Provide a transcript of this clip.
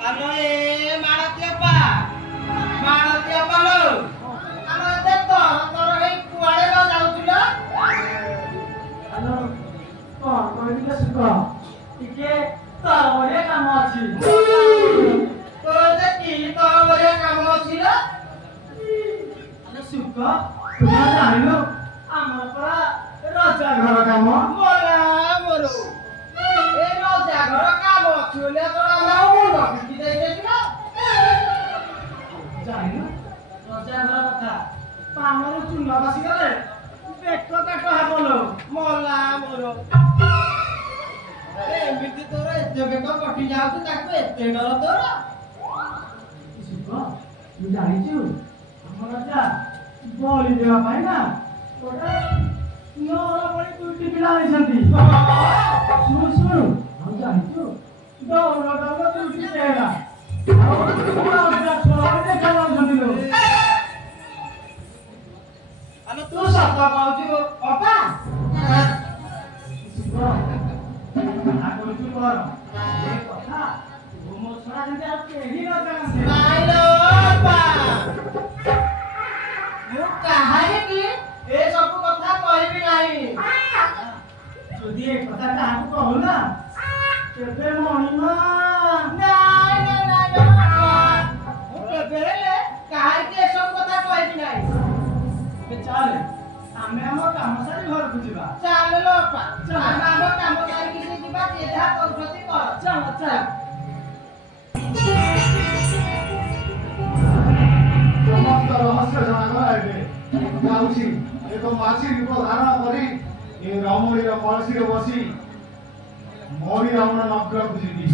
Ano Malatya pa? Malatya pa lo. Ano dito? Toro hei kuare lo jaଉଥିଲ? Ano? କହିଲେ ସୁଖ ଟିକେ ତର ବଢିଆ କାମ ଅଛି। ତୋର କି ତର ବଢିଆ କାମ ଅଛି ଲୋ? ଆରେ ସୁଖ ତୁ ଜାଣିଲୁ ଆମର ପରା ରଜା ଘର କାମ। ମୋଲା ମୋର ଏ ରଜା ଘର କାମ ଅଛି ବୋଲି ତୋର ଆମ ମୁଣ୍ଡ ପିଟି ଦେଇଥିଲ। ଜାଣିଲୁ ରଜା ଘର କଥା ପାମରୁ ଚୁନ ବସିଗଲେ ବେକ କାଟ ହେବ ଲୋ। ମୋଲା ମୋର ଏମିତି ତୋର ଏତେ ବେକ କଟି ଯାଉଛି ତାକୁ ଏତେ ଡର ତୋର? ସୁଖ ତୁ ଜାଣିଛୁ ଆମ ରାଜା ବଳି ଦେବା ପାଇଁ ନା ଗୋଟେ ନଅର ବଳି ଦୁଇଟି ପିଲା ଆଣିଛନ୍ତି। ଶୁଣୁ ଶୁଣୁ ଆଉ ଜାଣିଛୁ ଦୌଡ଼ ଦୌଡ଼ ଦୁଇଟି ଚେହେରା ଆଉ ରାଜା ଛୁଆମାନେ ଦେଖାଯାଉଛନ୍ତି ଲୋ। ଆଲୋ ତୁ ସତ କହୁଛୁ ଅପା? ସୁଖ ମନା କରୁଛୁ କର ଏ କଥା ତୁ ମୋ ଛଡ଼ା ଯେମିତି ଆଉ କେହି ନ ଜାଣନ୍ତି। ନାଇଁ ଲୋ ଅପା ମୁଁ କାହାରିକି ଏ ସବୁ କଥା କହିବି ନାହିଁ। ଯଦି ଏ କଥା କାହାକୁ କହୁନା ତେବେ ମଣିମା ନାଇଁ ନାଇଁ ନାଇଁ ଲୋ ଅପା ମୁଁ କେବେ ହେଲେ କାହାରିକି ଏସବୁ କଥା କହିବି ନାହିଁ। ଚାଲେ ଆମେ ଆମ କାମ ସାରି ଘରକୁ ଯିବା। ଚାଲ ଲୋ ଅପା ଆମେ ଆମ କାମ ସାରିକି ସେ ଯିବା ଯିଏ ଯାହା କରୁଛନ୍ତି କର। ଚାଲ ଚାଲ ସମସ୍ତ ରହସ୍ୟ ଜଣାଗଲା ଏବେ ଯାଉଛି ଏକ ମାଛି ରୂପ ଧାରଣ କରି ଏ ରମଣୀର କଳସୀରେ ବସି ମରି ରାବଣ ନଗ୍ରହକୁ ଯିବି।